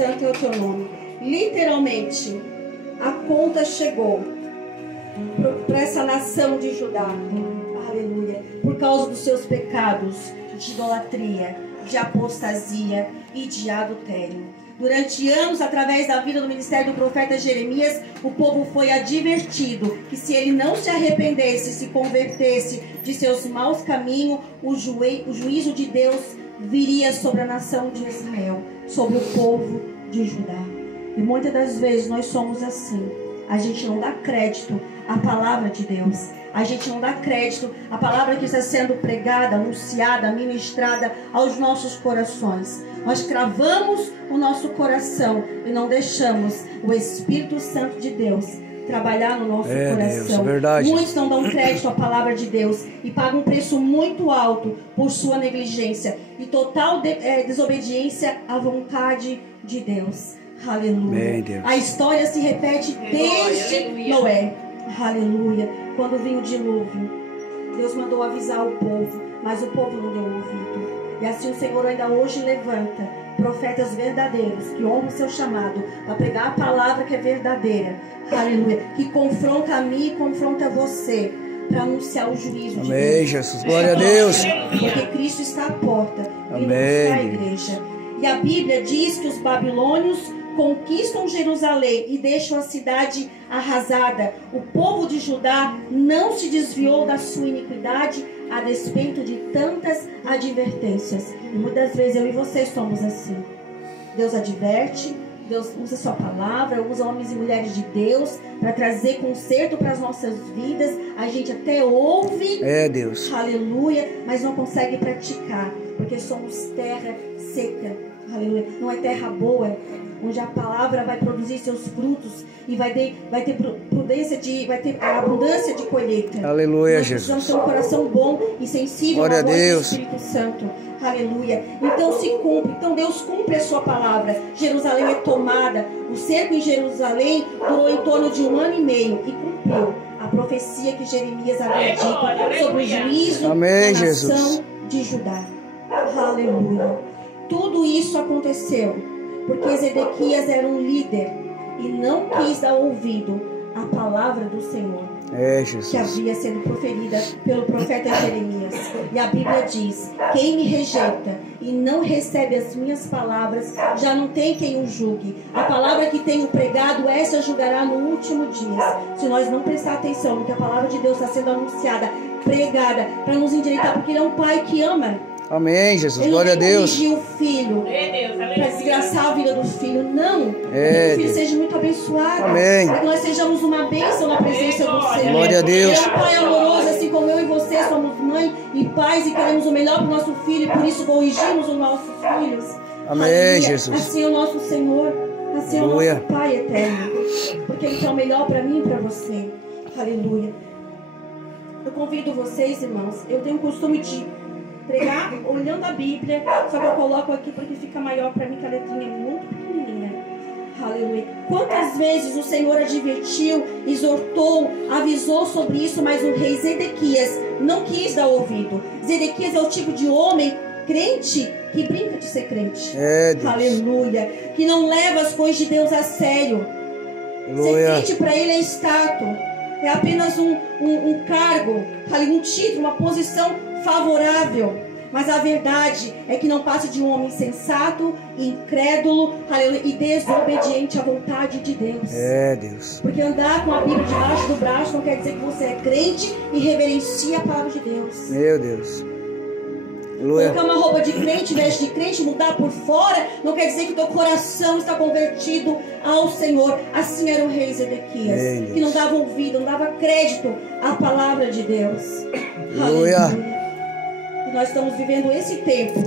santo é o teu nome. Literalmente, a conta chegou para essa nação de Judá. Aleluia. Por causa dos seus pecados de idolatria, de apostasia e de adultério. Durante anos, através da vida do ministério do profeta Jeremias, o povo foi advertido que se ele não se arrependesse, se convertesse de seus maus caminhos, o juízo de Deus viria sobre a nação de Israel, sobre o povo de Judá. E muitas das vezes nós somos assim. A gente não dá crédito à palavra de Deus. A gente não dá crédito à palavra que está sendo pregada, anunciada, ministrada aos nossos corações. Nós cravamos o nosso coração e não deixamos o Espírito Santo de Deus trabalhar no nosso coração. Deus, verdade. Muitos não dão crédito à palavra de Deus e pagam um preço muito alto por sua negligência e total desobediência à vontade de Deus. Aleluia. Deus. A história se repete desde Noé. Aleluia. Quando vinha o dilúvio, Deus mandou avisar o povo, mas o povo não deu ouvido. E assim o Senhor ainda hoje levanta profetas verdadeiros que honram o seu chamado para pregar a palavra que é verdadeira. Aleluia. Que confronta a mim e confronta você para anunciar o juízo de Deus. Amém, Jesus. Glória a Deus. Porque Cristo está à porta e Amém. não está a igreja. E a Bíblia diz que os babilônios conquistam Jerusalém e deixam a cidade arrasada. O povo de Judá não se desviou da sua iniquidade a despeito de tantas advertências. E muitas vezes eu e vocês somos assim. Deus adverte, Deus usa sua palavra, usa homens e mulheres de Deus para trazer conserto para as nossas vidas. A gente até ouve, Deus, aleluia, mas não consegue praticar, porque somos terra seca, aleluia. Não é terra boa, onde a palavra vai produzir seus frutos e vai ter a abundância de colheita. Aleluia, nós Jesus. precisamos ter um coração bom e sensível Glória ao a voz do Deus. Espírito Santo. Aleluia. Então se cumpre. Então Deus cumpre a sua palavra. Jerusalém é tomada. O cerco em Jerusalém durou em torno de 1 ano e meio e cumpriu a profecia que Jeremias havia dito sobre o juízo da nação de Judá. Aleluia. Tudo isso aconteceu porque Zedequias era um líder e não quis dar ouvido à palavra do Senhor, que havia sido proferida pelo profeta Jeremias. E a Bíblia diz: quem me rejeita e não recebe as minhas palavras, já não tem quem o julgue. A palavra que tenho pregado, essa julgará no último dia. Se nós não prestar atenção no que a palavra de Deus está sendo anunciada, pregada, para nos endireitar, porque Ele é um Pai que ama. Amém, Jesus. Ele Glória a Deus. Ele não corrigiu o filho para desgraçar a vida do filho. Não. Que o filho seja muito abençoado. Amém. Para que nós sejamos uma bênção na presença do Senhor. Glória a Deus. Ele é um Pai amoroso, assim como eu e você somos mãe e pais e queremos o melhor para o nosso filho. E por isso corrigimos os nossos filhos. Amém, aleluia. Jesus. Assim é o nosso Senhor. Assim é o Aleluia. nosso Pai eterno. Porque Ele quer o melhor para mim e para você. Aleluia. Eu convido vocês, irmãos. Eu tenho o costume de pregar olhando a Bíblia, só que eu coloco aqui porque fica maior para mim, que a letrinha é muito pequenininha. Aleluia. Quantas vezes o Senhor advertiu, exortou, avisou sobre isso, mas o rei Zedequias não quis dar ouvido. Zedequias é o tipo de homem crente que brinca de ser crente. Aleluia. Que não leva as coisas de Deus a sério. Ser crente para ele é status. É apenas um cargo, um título, uma posição favorável. Mas a verdade é que não passa de um homem insensato, incrédulo, aleluia, e desobediente à vontade de Deus. Deus. Porque andar com a Bíblia debaixo do braço não quer dizer que você é crente e reverencia a palavra de Deus. Meu Deus. Colocar uma roupa de crente, veste de crente, mudar por fora, não quer dizer que teu coração está convertido ao Senhor. Assim era o rei Zedequias, que não dava ouvido, não dava crédito à palavra de Deus. Aleluia. E nós estamos vivendo esse tempo,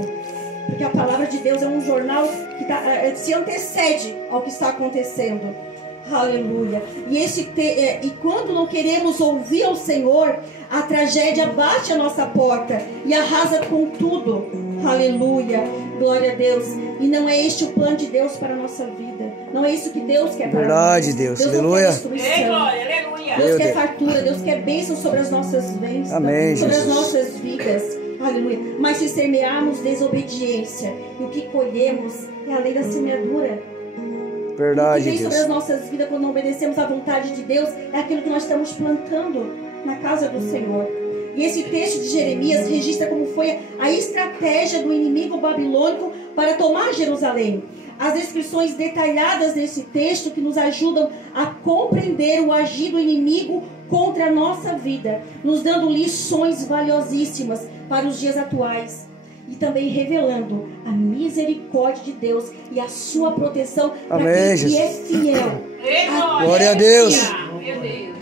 porque a palavra de Deus é um jornal que se antecede ao que está acontecendo. Aleluia. E quando não queremos ouvir ao Senhor, a tragédia bate a nossa porta e arrasa com tudo. Aleluia. Glória a Deus. E não é este o plano de Deus para a nossa vida. Não é isso que Deus quer para nós. Verdade, Deus. Deus Aleluia. não quer destruição. Deus quer fartura. Deus quer bênção sobre as nossas bênçãos. Amém, sobre Jesus. as nossas vidas. Aleluia. Mas se semearmos desobediência, e o que colhemos é a lei da semeadura. Verdade, o que vem sobre Deus. as nossas vidas quando não obedecemos à vontade de Deus é aquilo que nós estamos plantando na casa do Senhor. E esse texto de Jeremias registra como foi a estratégia do inimigo babilônico para tomar Jerusalém. As descrições detalhadas desse texto que nos ajudam a compreender o agir do inimigo contra a nossa vida, nos dando lições valiosíssimas para os dias atuais. E também revelando a misericórdia de Deus e a sua proteção para Amém, aquele que é Jesus. fiel. Glória a Deus.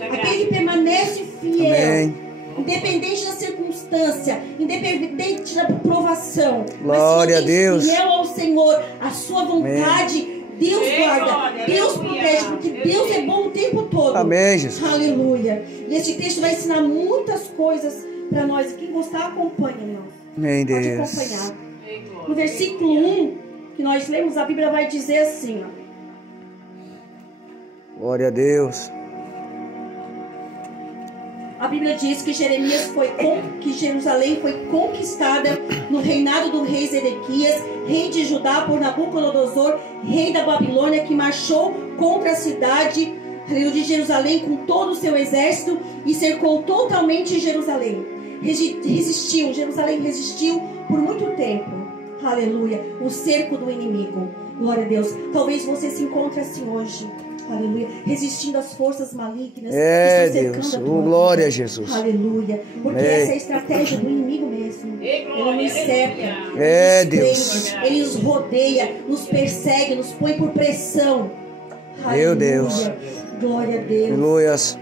Aquele que permanece fiel. Amém. Independente da circunstância, independente da provação. Glória mas a Deus. fiel ao Senhor, a sua vontade, Deus guarda, Deus protege, porque Deus é bom o tempo todo. Amém, Jesus. Aleluia. E esse texto vai ensinar muitas coisas para nós. Quem gostar, acompanha, irmãos. Amém, Pode Deus. acompanhar. No versículo 1, que nós lemos, a Bíblia vai dizer assim, ó. Glória a Deus. A Bíblia diz que que Jerusalém foi conquistada no reinado do rei Zedequias, rei de Judá, por Nabucodonosor, rei da Babilônia, que marchou contra a cidade de Jerusalém com todo o seu exército e cercou totalmente Jerusalém. Jerusalém resistiu por muito tempo. Aleluia. O cerco do inimigo. Glória a Deus. Talvez você se encontre assim hoje. Aleluia. Resistindo às forças malignas. É, que estão Deus. cercando a tua Glória vida. a Jesus. Aleluia. Porque Amém. essa é a estratégia do inimigo mesmo. Ele nos cerca. É, Ele nos Deus. prende, ele nos rodeia, nos persegue, nos põe por pressão. Meu Deus. Glória a Deus. Glórias.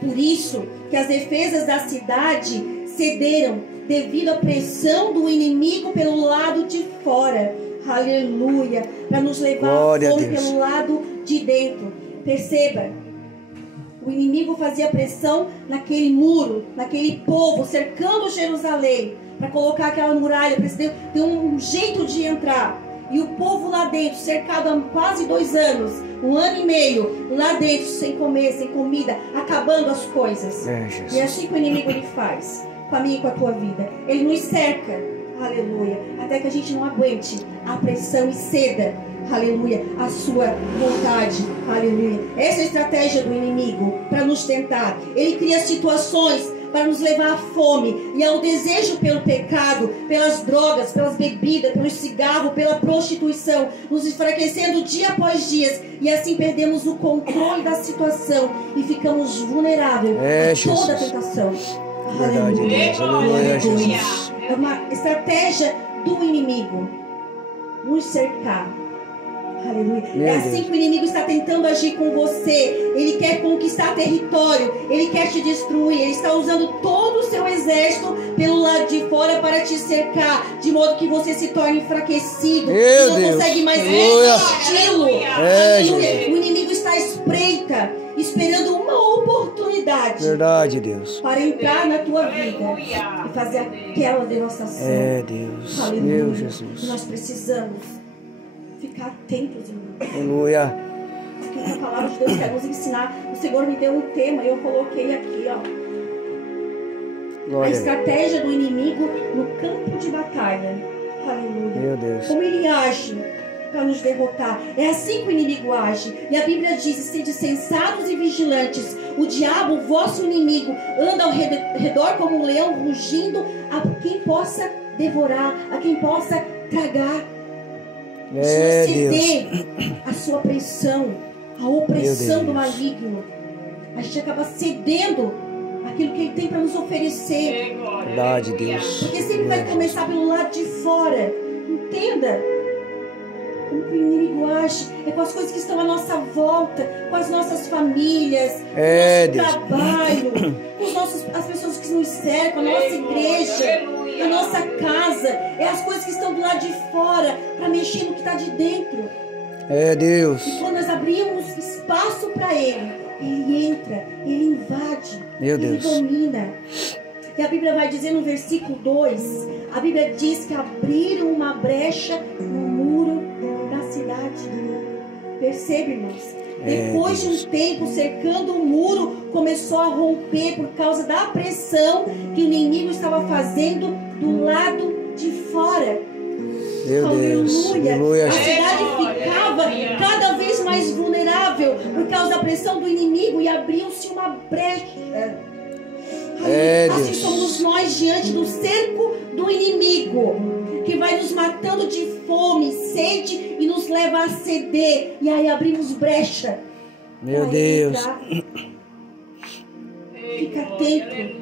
Por isso que as defesas da cidade cederam devido à pressão do inimigo pelo lado de fora. Aleluia. Para nos levar Glória à a fome Deus. pelo lado de dentro. Perceba. O inimigo fazia pressão naquele muro, naquele povo, cercando Jerusalém, para colocar aquela muralha, para ter um jeito de entrar. E o povo lá dentro, cercado há quase 2 anos, 1 ano e meio, lá dentro, sem comer, sem comida, acabando as coisas. É, E Jesus. é assim que o inimigo ele faz, com a minha e com a tua vida. Ele nos cerca, aleluia, até que a gente não aguente a pressão e ceda, aleluia, a sua vontade, aleluia. Essa é a estratégia do inimigo para nos tentar. Ele cria situações para nos levar à fome e ao desejo pelo pecado, pelas drogas, pelas bebidas, pelo cigarro, pela prostituição, nos enfraquecendo dia após dia, e assim perdemos o controle da situação e ficamos vulneráveis a toda a Jesus. tentação. Verdade, Deus. Aleluia, Jesus. É uma estratégia do inimigo nos cercar. Aleluia. Meu É assim Deus. que o inimigo está tentando agir com você. Ele quer conquistar território. Ele quer te destruir. Ele está usando todo o seu exército pelo lado de fora para te cercar, de modo que você se torne enfraquecido. Meu não Deus. consegue mais Aleluia. resisti-lo. É, Aleluia. Jesus. O inimigo está à espreita, esperando uma oportunidade Verdade, Deus. para entrar na tua vida e fazer aquela devastação. É, Deus. Aleluia. Meu E Jesus. nós precisamos ficar atentos, irmãos. Aleluia. Aquilo que a palavra de Deus quer nos ensinar. O Senhor me deu um tema e eu coloquei aqui, ó. A Glória. estratégia do inimigo no campo de batalha. Aleluia. Meu Deus. Como ele age para nos derrotar. É assim que o inimigo age. E a Bíblia diz: sede sensatos e vigilantes. O diabo, o vosso inimigo, anda ao redor como um leão, rugindo a quem possa devorar, a quem possa tragar. É, Se Deus. ceder à sua pressão, à opressão do maligno, a gente acaba cedendo aquilo que ele tem para nos oferecer. Verdade, Deus. Porque sempre vai começar pelo lado de fora. Entenda como que o inimigo age. É com as coisas que estão à nossa volta, com as nossas famílias, É, com o nosso Deus. trabalho, com as pessoas que nos cercam, a nossa igreja, a nossa casa. É as coisas que estão do lado de fora para mexer no que está de dentro. É, Deus. E quando nós abrimos espaço para ele, ele entra, ele invade, Meu ele Deus. domina. E a Bíblia vai dizer no versículo 2, a Bíblia diz que abriram uma brecha no muro da cidade. Percebe, irmãos? Depois de um tempo cercando o muro, começou a romper por causa da pressão que o inimigo estava fazendo do lado de fora. Meu Deus. Aleluia. Aleluia. A cidade ficava cada vez mais opressão do inimigo e abriu-se uma brecha. Assim Deus. somos nós diante do cerco do inimigo, que vai nos matando de fome, sede e nos leva a ceder. E aí abrimos brecha. Meu Deus. Fica atento.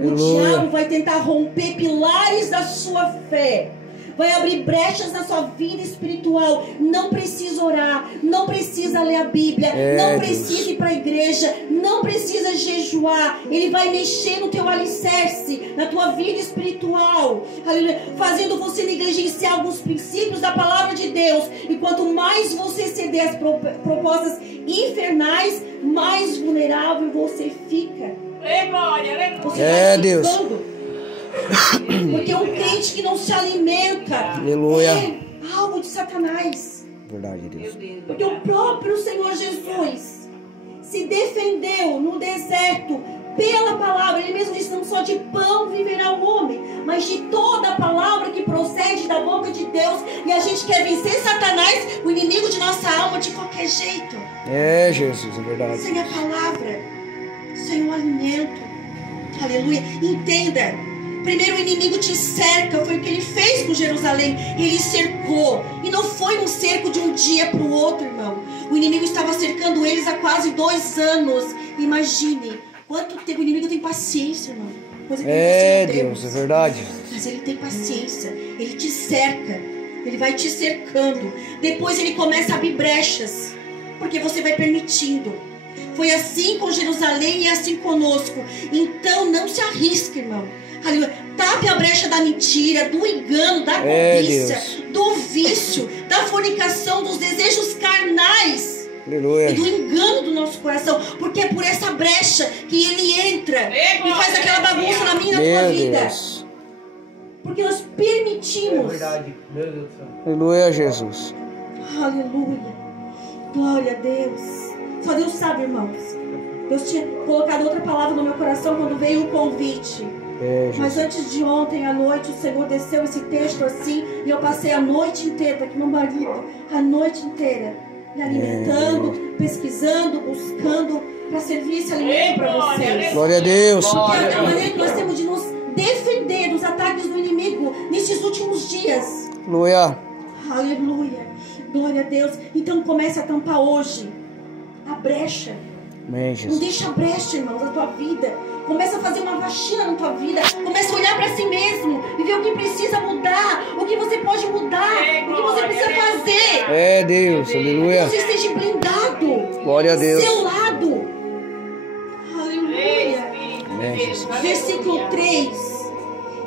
O Aleluia. diabo vai tentar romper pilares da sua fé. Vai abrir brechas na sua vida espiritual. Não precisa orar, não precisa ler a Bíblia, não precisa ir para a igreja, não precisa jejuar. Ele vai mexer no teu alicerce, na tua vida espiritual, aleluia, fazendo você negligenciar alguns princípios da palavra de Deus. E quanto mais você ceder às propostas infernais, mais vulnerável você fica. Você vai Deus. ficando. Porque um crente que não se alimenta Aleluia. é alvo de Satanás. Verdade, Deus. Porque o próprio Senhor Jesus se defendeu no deserto pela palavra. Ele mesmo disse: não só de pão viverá o homem, mas de toda a palavra que procede da boca de Deus. E a gente quer vencer Satanás, o inimigo de nossa alma, de qualquer jeito. Jesus, é verdade. Sem a palavra, sem o alimento. Aleluia. Entenda. Primeiro o inimigo te cerca, foi o que ele fez com Jerusalém. Ele cercou. E não foi um cerco de um dia para o outro, irmão. O inimigo estava cercando eles há quase 2 anos. Imagine quanto tempo. O inimigo tem paciência, irmão. Coisa que nós não temos. Deus, é verdade. Mas ele tem paciência. Ele te cerca. Ele vai te cercando. Depois ele começa a abrir brechas, porque você vai permitindo. Foi assim com Jerusalém e assim conosco. Então não se arrisque, irmão. Aleluia. Tape a brecha da mentira, do engano, da cobiça, do vício, da fornicação, dos desejos carnais. Aleluia. E do engano do nosso coração. Porque é por essa brecha que ele entra e faz aquela bagunça na minha e na tua vida. Deus. Porque nós permitimos. Meu Deus do céu. Aleluia, Jesus. Aleluia. Glória a Deus. Só Deus sabe, irmãos. Deus tinha colocado outra palavra no meu coração quando veio o convite. Mas antes de ontem à noite o Senhor desceu esse texto assim. E eu passei a noite inteira aqui, meu marido, a noite inteira me alimentando, pesquisando, buscando para servir esse alimento para vocês. Glória a Deus. Porque é a maneira que nós temos de nos defender dos ataques do inimigo nesses últimos dias. Aleluia. Aleluia. Glória a Deus. Então comece a tampar hoje a brecha. Amém, Não Jesus. deixa a brecha, irmãos, na tua vida. Começa a fazer uma faxina na tua vida. Começa a olhar para si mesmo e ver o que precisa mudar, o que você pode mudar, o que você precisa fazer. Deus. Aleluia. Que você esteja blindado, Glória a Deus. selado. Aleluia. Amém, Jesus. Versículo 3.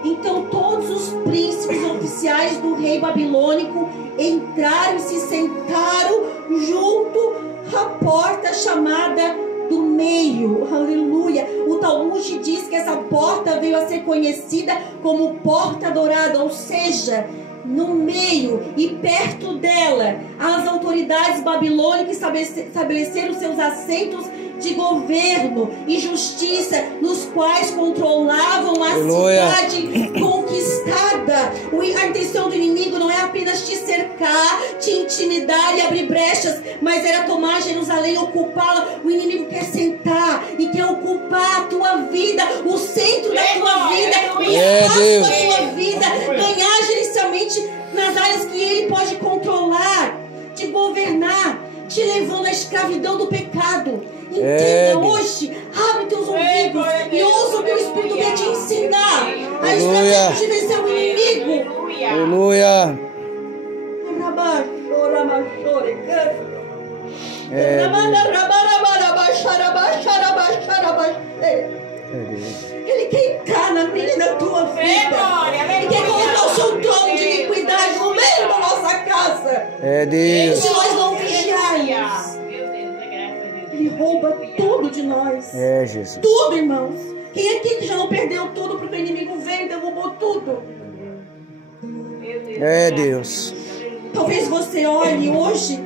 Então todos os príncipes oficiais do rei babilônico entraram e se sentaram junto à porta chamada do meio. Aleluia. O Talmud diz que essa porta veio a ser conhecida como porta dourada, ou seja, no meio e perto dela as autoridades babilônicas estabeleceram seus assentos de governo e justiça, nos quais controlavam a cidade conquistada. A intenção do inimigo não é apenas te cercar, te intimidar e abrir brechas, mas era tomar Jerusalém, ocupá-la. O inimigo quer sentar e quer ocupar a tua vida, o centro da tua vida, o espaço da tua vida, ganhar gerencialmente nas áreas que ele pode controlar, te governar, te levando à escravidão do pecado. Entenda hoje, abre teus ouvidos e ouça o que o Espírito quer te ensinar. A estratégia de vencer o inimigo. Aleluia. Ele quer entrar na minha e na tua vida. Ele quer colocar o seu trono de iniquidade no meio da nossa casa. E se nós não vigiarmos, ele rouba tudo de nós. Jesus. Tudo, irmãos. Quem aqui que já não perdeu tudo porque o inimigo veio e derrubou tudo? Deus. Talvez você olhe hoje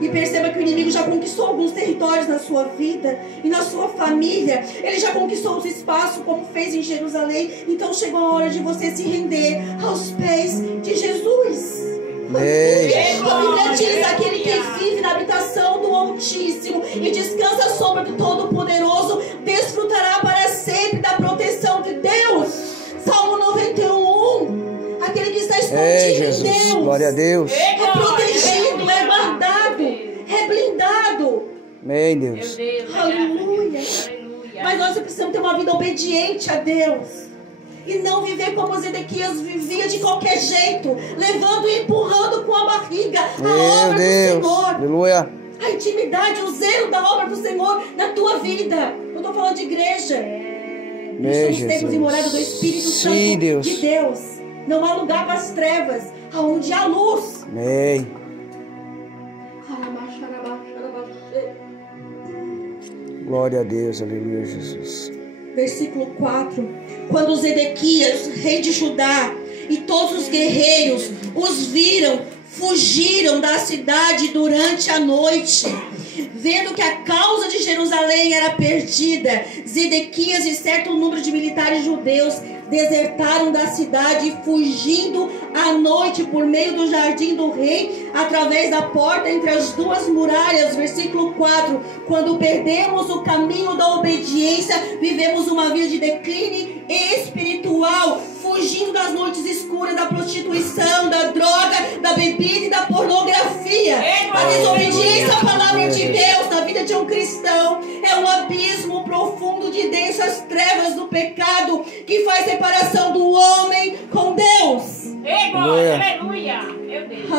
e perceba que o inimigo já conquistou alguns territórios na sua vida e na sua família. Ele já conquistou os espaços como fez em Jerusalém. Então chegou a hora de você se render aos pés de Jesus. A Bíblia diz: aquele que vive na habitação do Altíssimo e descansa descansa à sombra do Todo-Poderoso desfrutará para sempre da proteção de Deus. Salmo 91. Aquele que está escondido em Jesus. Deus. Glória a Deus. É protegido, é guardado, é blindado. Amém, Deus. Aleluia. Mas nós precisamos ter uma vida obediente a Deus. E não viver como Zedequias vivia de qualquer jeito, levando e empurrando com a barriga a Meu obra Deus. do Senhor. Aleluia. A intimidade, o zelo da obra do Senhor na tua vida. Eu estou falando de igreja. Nós Meu somos templos e morada do Espírito Santo Sim, Deus. de Deus. Não há lugar para as trevas, aonde há luz. Amém. Glória a Deus. Aleluia, Jesus. Versículo 4. Quando Zedequias, rei de Judá, e todos os guerreiros os viram, fugiram da cidade durante a noite. Vendo que a causa de Jerusalém era perdida, Zedequias e certo número de militares judeus desertaram da cidade, fugindo à noite por meio do jardim do rei, através da porta entre as duas muralhas. Versículo 4. Quando perdemos o caminho da obediência, vivemos uma vida de declínio espiritual, fugindo das noites escuras, da prostituição, da droga, da bebida e da pornografia. A desobediência à palavra de Deus na vida de um cristão é um abismo profundo de densas trevas do pecado que faz separação do homem com Deus. Aleluia. Meu Deus.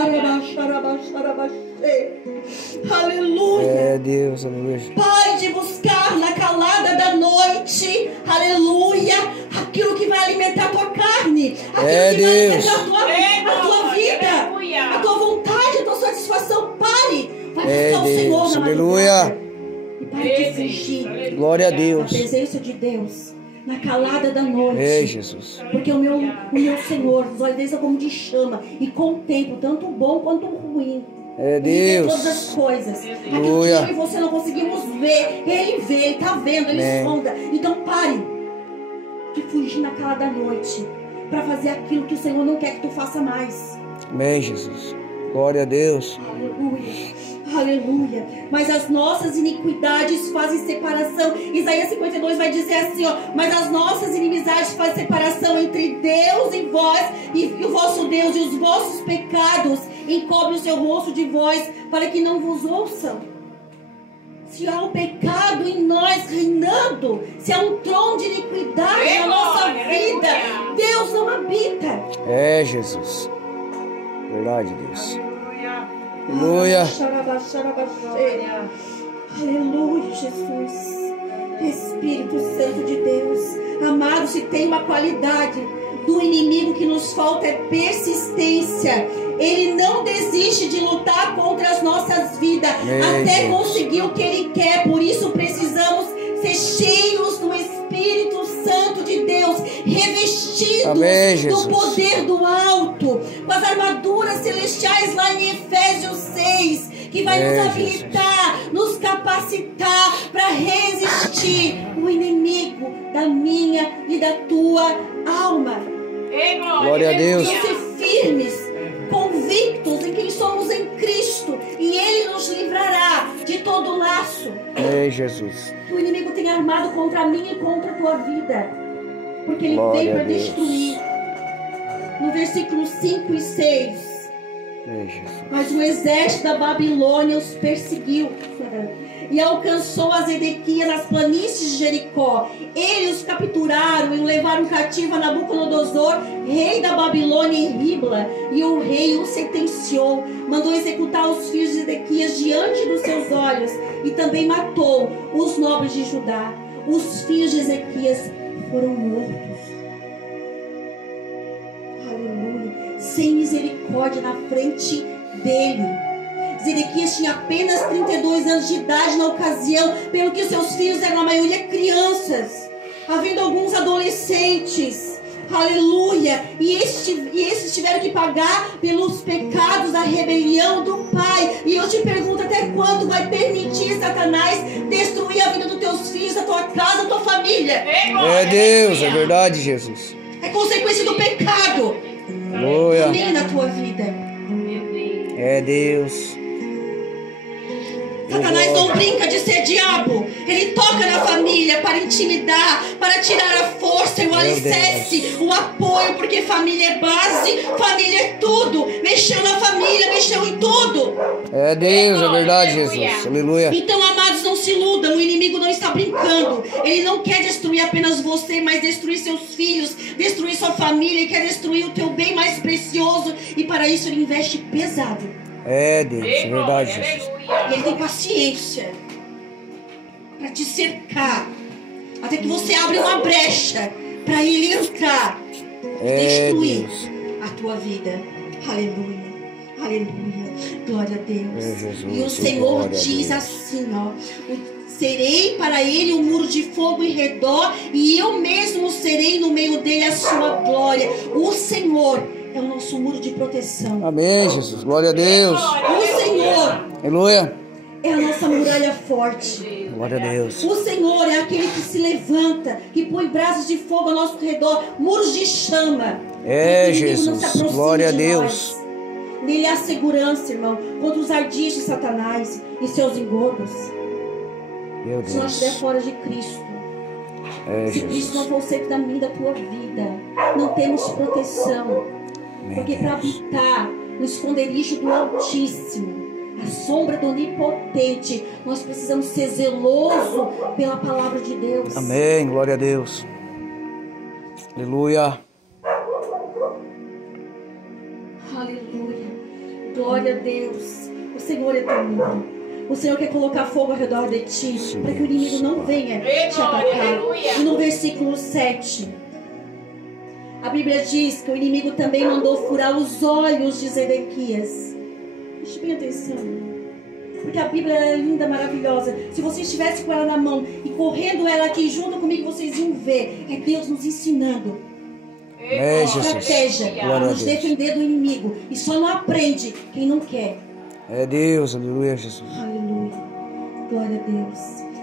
Aleluia. É Deus. Aleluia. Pare de buscar na calada da noite, aleluia, aquilo que vai alimentar a tua carne, aquilo É que vai Deus. alimentar a tua vida, Aleluia. a tua vontade, a tua satisfação. Pare, vai É buscar o Senhor Deus. na Aleluia. madrugada. E pare de fugir Glória a da Deus. presença de Deus na calada da É noite. Jesus. Porque o meu Senhor, os olhos dele são como de chama e contempla tanto o bom quanto o ruim. É Ele vê Deus. todas as coisas. Aquilo que Aleluia. eu e você não conseguimos ver, Ele vê, Ele está vendo, Ele Amém. sonda. Então pare de fugir na calada da noite para fazer aquilo que o Senhor não quer que tu faça mais. Amém, Jesus. Glória a Deus. Aleluia. Aleluia. Mas as nossas iniquidades fazem separação. Isaías 52 vai dizer assim, ó: mas as nossas inimizades fazem separação entre Deus e vós, e o vosso Deus, e os vossos pecados encobrem o seu rosto de vós, para que não vos ouçam. Se há um pecado em nós reinando, se há um trono de iniquidade na nossa vida, Deus não habita. É Jesus. Verdade, Deus. Aleluia. Aleluia, Jesus. Espírito Santo de Deus. Amado, se tem uma qualidade do inimigo que nos falta é persistência. Ele não desiste de lutar contra as nossas vidas até conseguir o que ele quer. Por isso precisamos ser cheios do Espírito Santo de Deus, revestidos Amém, do poder do alto, com as armaduras celestiais lá em Efésios 6, que vai nos habilitar, nos capacitar para resistir o inimigo da minha e da tua alma. Glória a Deus. Vamos ser firmes, convictos em quem somos em Cristo, e Ele nos livrará de todo laço Amém, Jesus. que o inimigo tem armado contra mim e contra a tua vida, porque ele Glória veio a para Deus. destruir. No versículo 5 e 6, Amém, Jesus. mas o exército da Babilônia os perseguiu e alcançou a Zedequias nas planícies de Jericó. Eles os capturaram e o levaram cativo a Nabucodonosor, rei da Babilônia, em Ribla, e o rei o sentenciou, mandou executar os filhos de Zedequias diante dos seus olhos, e também matou os nobres de Judá. Os filhos de Ezequias foram mortos. Aleluia. Sem misericórdia na frente dele. Zedequias tinha apenas 32 anos de idade na ocasião, pelo que seus filhos eram a maioria crianças, havendo alguns adolescentes. Aleluia. E esses tiveram que pagar pelos pecados da rebelião do pai. E eu te pergunto, até quando vai permitir Satanás destruir a vida dos teus filhos, a tua casa, a tua família? É Deus, é verdade, Jesus. É consequência do pecado. Aleluia. Amém na tua vida. É Deus. Satanás não brinca de ser diabo. Ele toca na família para intimidar, para tirar a força e o alicerce, o apoio, porque família é base, família é tudo. Mexeu na família, mexeu em tudo. É Deus, é verdade, Jesus. Aleluia. Então, amados, não se iludam. O inimigo não está brincando. Ele não quer destruir apenas você, mas destruir seus filhos, destruir sua família. Ele quer destruir o teu bem mais precioso. E para isso ele investe pesado. É Deus, é verdade, Jesus. E ele tem paciência para te cercar, até que você abre uma brecha para ele entrar e destruir a tua vida. Aleluia, aleluia, glória a Deus. Jesus, e o Senhor diz assim, ó: serei para ele um muro de fogo em redor, e eu mesmo serei no meio dele a sua glória. O Senhor é o nosso muro de proteção. Amém, Jesus. Glória a Deus. O Senhor, aleluia, é a nossa muralha forte. Glória a Deus. O Senhor é aquele que se levanta, que põe brasas de fogo ao nosso redor, muros de chama. É, Jesus. Glória a Deus. Nele há segurança, irmão, contra os ardis de Satanás e seus engodos. Meu Se nós estiver Deus. fora de Cristo, se Cristo Jesus. não for o centro da minha e da tua vida, não temos proteção. Porque para habitar no esconderijo do Altíssimo, a sombra do Onipotente, nós precisamos ser zeloso pela palavra de Deus. Amém, glória a Deus. Aleluia. Aleluia. Glória a Deus. O Senhor é teu muro. O Senhor quer colocar fogo ao redor de ti, para que o inimigo não venha te atacar. E no versículo 7, a Bíblia diz que o inimigo também mandou furar os olhos de Zedequias. Preste bem atenção, porque a Bíblia é linda, maravilhosa. Se você estivesse com ela na mão e correndo ela aqui junto comigo, vocês iam ver. É Deus nos ensinando Amém, Jesus. estratégia Glória a para nos Deus. defender do inimigo. E só não aprende quem não quer. É Deus, aleluia, Jesus. Aleluia, glória a Deus.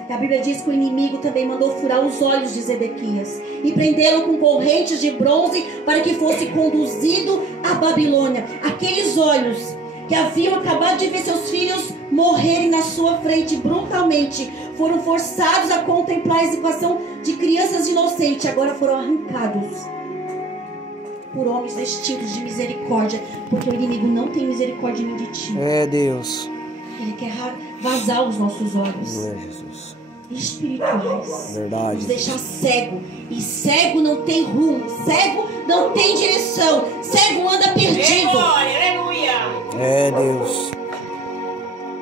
A Bíblia diz que o inimigo também mandou furar os olhos de Zedequias e prendê-lo com correntes de bronze para que fosse conduzido à Babilônia. Aqueles olhos que haviam acabado de ver seus filhos morrerem na sua frente brutalmente, foram forçados a contemplar a execução de crianças inocentes, agora foram arrancados por homens vestidos de misericórdia, porque o inimigo não tem misericórdia nem de ti. É Deus. Ele quer vazar os nossos olhos Aleluia, Jesus. espirituais, Verdade. nos deixar cego. E cego não tem rumo, cego não tem direção, cego anda perdido. Aleluia. É Deus.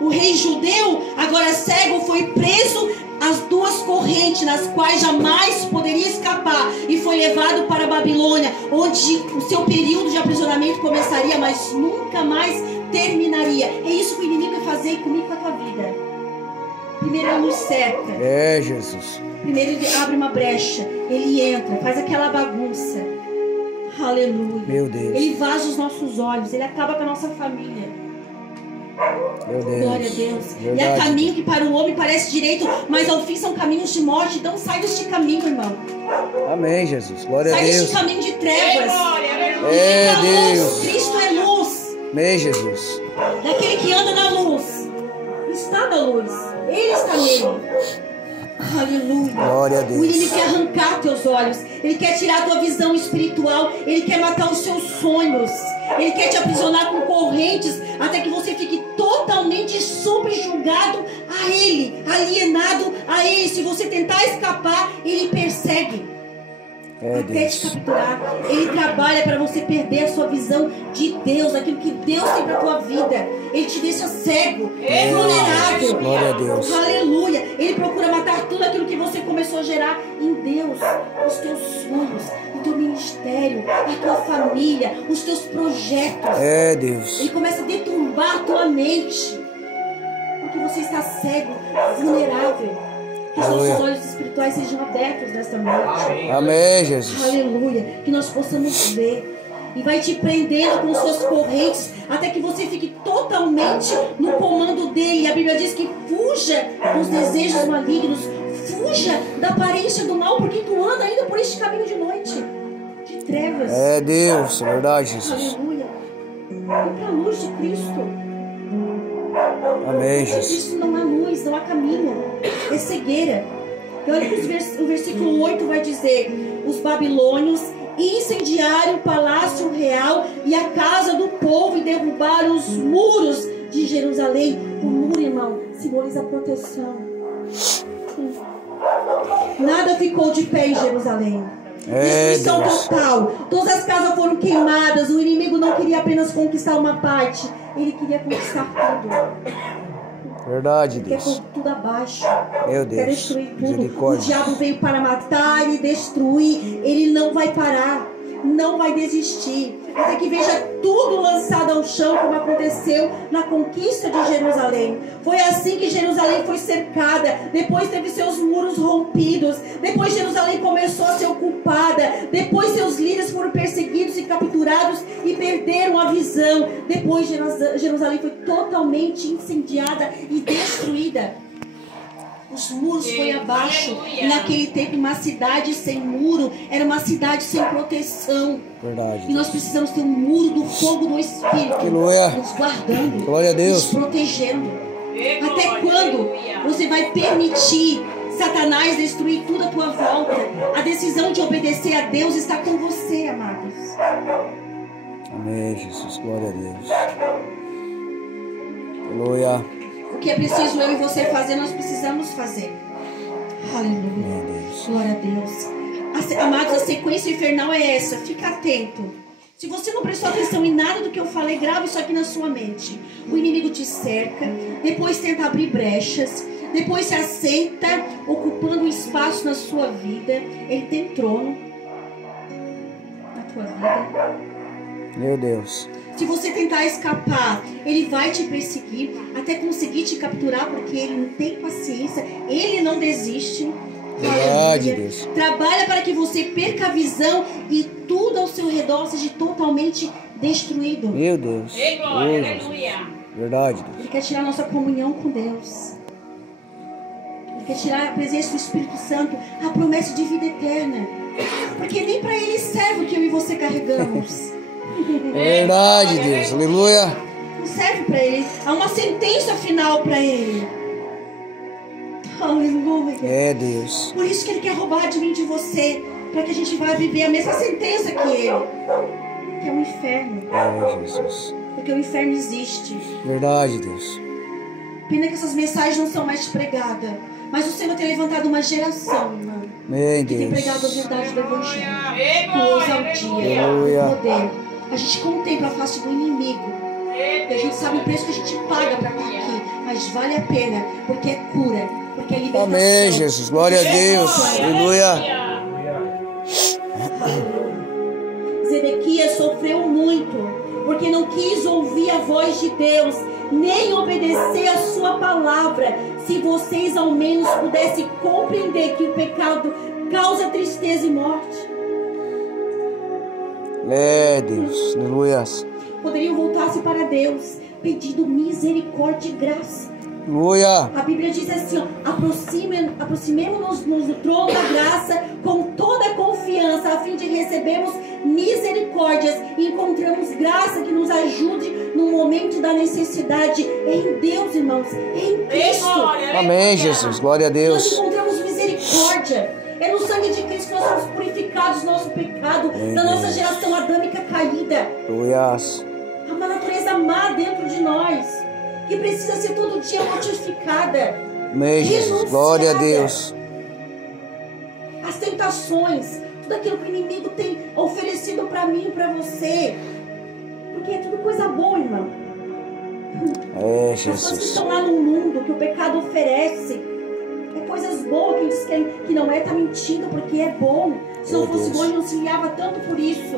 O rei judeu, agora cego, foi preso às duas correntes, nas quais jamais poderia escapar, e foi levado para a Babilônia, onde o seu período de aprisionamento começaria, mas nunca mais terminaria. É isso que o inimigo vai fazer comigo, com a tua vida. Primeiro ele nos cerca, É Jesus. primeiro ele abre uma brecha, ele entra, faz aquela bagunça. Aleluia. Meu Deus. Ele vaza os nossos olhos, ele acaba com a nossa família. Meu Deus. Glória a Deus. E há Verdade. caminho que para o homem parece direito, mas ao fim são caminhos de morte. Então sai deste caminho, irmão. Amém, Jesus. Glória a Sai deste Deus. caminho de trevas. É A luz, Deus. Cristo é luz. Amém, Jesus. Daquele que anda na luz. Está na luz. Ele está nele. Aleluia. Glória a Deus. O inimigo quer arrancar teus olhos. Ele quer tirar a tua visão espiritual. Ele quer matar os seus sonhos. Ele quer te aprisionar com correntes até que você fique totalmente subjugado a ele, alienado a ele. Se você tentar escapar, ele persegue É até te Deus. capturar. Ele trabalha para você perder a sua visão de Deus, aquilo que Deus tem para tua vida. Ele te deixa cego, vulnerável. Glória a Deus. Aleluia. Ele procura matar tudo aquilo que você começou a gerar em Deus. Os teus sonhos, o teu ministério, a tua família, os teus projetos. É Deus. Ele começa a deturbar a tua mente, porque você está cego, vulnerável. Que os nossos Aleluia. olhos espirituais sejam abertos nesta noite. Amém, Jesus. Aleluia. Que nós possamos ver. E vai te prendendo com suas correntes até que você fique totalmente no comando dele. A Bíblia diz que fuja dos desejos malignos, fuja da aparência do mal, porque tu anda ainda por este caminho de noite, de trevas. É Deus. É verdade, Jesus. Aleluia. E para a luz de Cristo. Amém, Sem Jesus. Cristo não há luz, não há caminho. É cegueira. E olha que o versículo 8 vai dizer: os babilônios incendiaram o palácio real e a casa do povo e derrubaram os muros de Jerusalém. O muro, irmão, simboliza a proteção. Nada ficou de pé em Jerusalém. Destruição total. Todas as casas foram queimadas. O inimigo não queria apenas conquistar uma parte, ele queria conquistar tudo. Verdade, Ele quer Deus. pôr tudo abaixo. Meu Quer Deus. destruir tudo. O Misericórdia. diabo veio para matar e destruir. Ele não vai parar. Não vai desistir. Até que veja tudo lançado ao chão, como aconteceu na conquista de Jerusalém. Foi assim que Jerusalém foi cercada. Depois teve seus muros rompidos. Depois Jerusalém começou a ser ocupada. Depois seus líderes foram perseguidos e capturados e perderam a visão. Depois Jerusalém foi totalmente incendiada e destruída. Os muros foram abaixo. E naquele tempo, uma cidade sem muro era uma cidade sem proteção. Verdade. E nós precisamos ter um muro do fogo do Espírito, Aleluia. nos guardando, Glória a Deus. nos protegendo. Até quando você vai permitir Satanás destruir tudo à tua volta? A decisão de obedecer a Deus está com você, amados. Amém, Jesus. Glória a Deus. Aleluia. O que é preciso eu e você fazer, nós precisamos fazer. Aleluia. Meu Deus. Glória a Deus. Amados, a sequência infernal é essa. Fica atento. Se você não prestou atenção em nada do que eu falei, grave isso aqui na sua mente. O inimigo te cerca, depois tenta abrir brechas, depois se assenta, ocupando um espaço na sua vida. Ele tem trono na tua vida. Meu Deus. Se você tentar escapar, ele vai te perseguir até conseguir te capturar, porque ele não tem paciência, ele não desiste. Verdade, Deus. Trabalha para que você perca a visão e tudo ao seu redor seja totalmente destruído. Meu Deus. Ei, glória, aleluia. Verdade, Deus. Ele quer tirar nossa comunhão com Deus. Ele quer tirar a presença do Espírito Santo, a promessa de vida eterna. Porque nem para ele serve o que eu e você carregamos. Verdade, Deus. Aleluia. Não serve para ele. Há uma sentença final para ele. Aleluia. É, Deus. Por isso que ele quer roubar de mim e de você, para que a gente vá viver a mesma sentença que ele, que é o inferno. É, Jesus. Porque o inferno existe. Verdade, Deus. Pena que essas mensagens não são mais pregadas. Mas o Senhor tem levantado uma geração, irmã, Amém, que tem pregado a Deus. verdade do Evangelho. Ei, Com ousadia, Aleluia. com poder. A gente contempla a face do inimigo. E a gente sabe o preço que a gente paga para estar aqui. Mas vale a pena, porque é cura, porque é libertação. Amém, Jesus. Glória a Deus. Aleluia. Zedequias sofreu muito, porque não quis ouvir a voz de Deus, nem obedecer a sua palavra. Se vocês ao menos pudessem compreender que o pecado causa tristeza e morte, É, Deus. Aleluia. poderiam voltar-se para Deus, pedindo misericórdia e graça. Aleluia. A Bíblia diz assim, ó, aproximemo-nos do trono da graça com toda a confiança, a fim de recebermos misericórdias e encontramos graça que nos ajude no momento da necessidade. É em Deus, irmãos, é em Cristo. Amém, Jesus. Glória a Nós Deus. encontramos misericórdia. É no sangue de Cristo que nós somos purificados do nosso pecado, da nossa geração adâmica caída. Aleluia. Há uma natureza má dentro de nós, que precisa ser todo dia mortificada. Amém, Jesus. Glória a Deus. As tentações, tudo aquilo que o inimigo tem oferecido para mim e para você. Porque é tudo coisa boa, irmão. É, As pessoas que Jesus. estão lá no mundo, que o pecado oferece, é coisas boas. Quem diz que não é, está mentindo, porque é bom. Se não Meu fosse Deus. bom, ele não se guiava tanto por isso.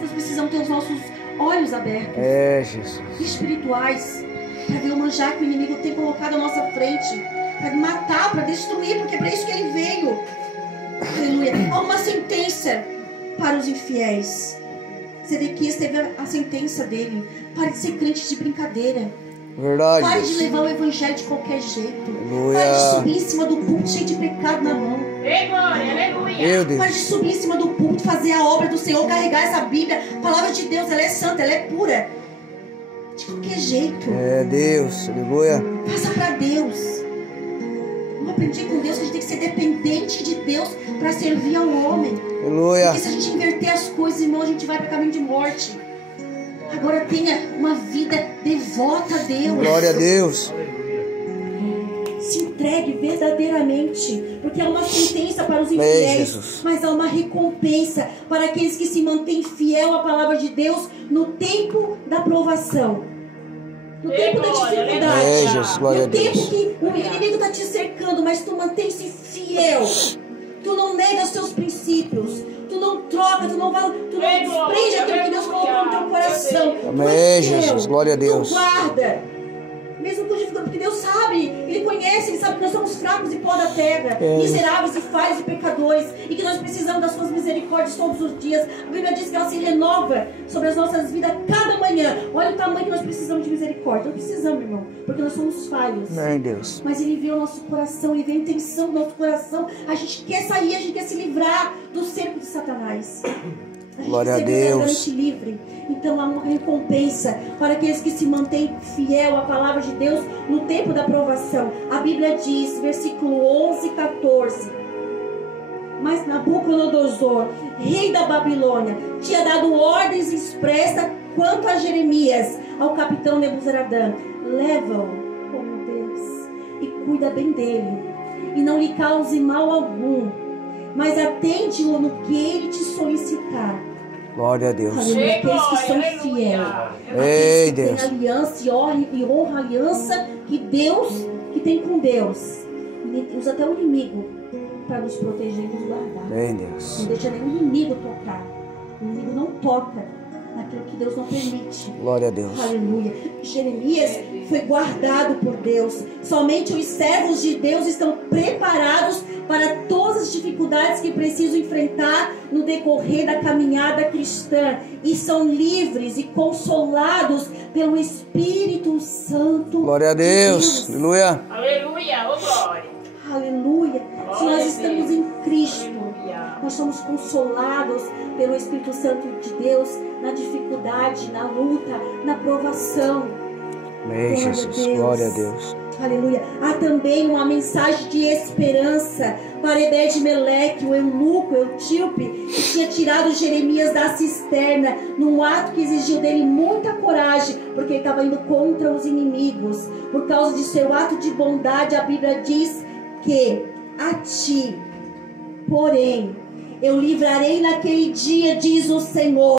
Nós precisamos ter os nossos olhos abertos, É, Jesus. espirituais, para ver o manjar que o inimigo tem colocado à nossa frente, para matar, para destruir, porque é para isso que ele veio. Aleluia. Há uma sentença para os infiéis. Zedequias teve a sentença dele. Pare de ser crente de brincadeira. Verdade, Pare de Deus. levar o evangelho de qualquer jeito. Aleluia. Pare de subir em cima do púlpito cheio de pecado na mão. Ei, glória, aleluia. Meu Pare de Deus. subir em cima do púlpito, fazer a obra do Senhor, carregar essa Bíblia. A palavra de Deus, ela é santa, ela é pura. De qualquer jeito. É Deus, aleluia. Faça para Deus. Eu aprendi com Deus que a gente tem que ser dependente de Deus para servir ao homem. Aleluia. Porque se a gente inverter as coisas, irmão, a gente vai para o caminho de morte. Agora tenha uma vida devota a Deus. Glória a Deus. Se entregue verdadeiramente, porque há uma sentença para os Amém, infiéis, Jesus. mas há uma recompensa para aqueles que se mantêm fiel à palavra de Deus no tempo da provação, no tempo da dificuldade, Amém, Jesus. Glória a no tempo Deus. que o inimigo está te cercando, mas tu mantém-se fiel, tu não nega os teus princípios, tu não troca, tu não desprende aquilo que Deus colocou no teu coração. Tu Amém, és fiel, Jesus. Glória a Deus. Tu guarda. Mesmo com dificuldade, porque Deus sabe, Ele conhece, Ele sabe que nós somos fracos e pó da terra, miseráveis e falhos e pecadores, e que nós precisamos das suas misericórdias todos os dias. A Bíblia diz que ela se renova sobre as nossas vidas cada manhã. Olha o tamanho que nós precisamos de misericórdia. Nós precisamos, irmão, porque nós somos falhos. Amém, Deus. Mas Ele vê o nosso coração, Ele vê a intenção do nosso coração. A gente quer sair, a gente quer se livrar do cerco de Satanás. Glória a Deus. Livre. Então há uma recompensa para aqueles que se mantêm fiel à palavra de Deus no tempo da provação. A Bíblia diz, versículo 11 e 14: mas Nabucodonosor, rei da Babilônia, tinha dado ordens expressas quanto a Jeremias, ao capitão Nebuzaradã: leva-o como Deus e cuida bem dele, e não lhe cause mal algum, mas atende-o no que ele te solicitar. Glória a Deus. Aleluia. Aqueles que são fiéis, Ei, aqueles que Deus. têm aliança e honra a aliança que tem com Deus. E usa até o inimigo para nos proteger e nos guardar. Amém, Deus. Não deixa nenhum inimigo tocar. O inimigo não toca naquilo que Deus não permite. Glória a Deus. Aleluia. Jeremias foi guardado por Deus. Somente os servos de Deus estão preparados para todas as dificuldades que precisam enfrentar no decorrer da caminhada cristã, e são livres e consolados pelo Espírito Santo. Glória a Deus. Aleluia. Aleluia, ô glória. Aleluia. Se nós estamos em Cristo, Aleluia. nós somos consolados pelo Espírito Santo de Deus na dificuldade, na luta, na provação. Amém, Jesus. Glória a Deus. Aleluia. Há também uma mensagem de esperança para Ebed-Meleque, o eunuco, o etíope, que tinha tirado Jeremias da cisterna, num ato que exigiu dele muita coragem, porque ele estava indo contra os inimigos. Por causa de seu ato de bondade, a Bíblia diz que a ti, porém, eu livrarei naquele dia, diz o Senhor.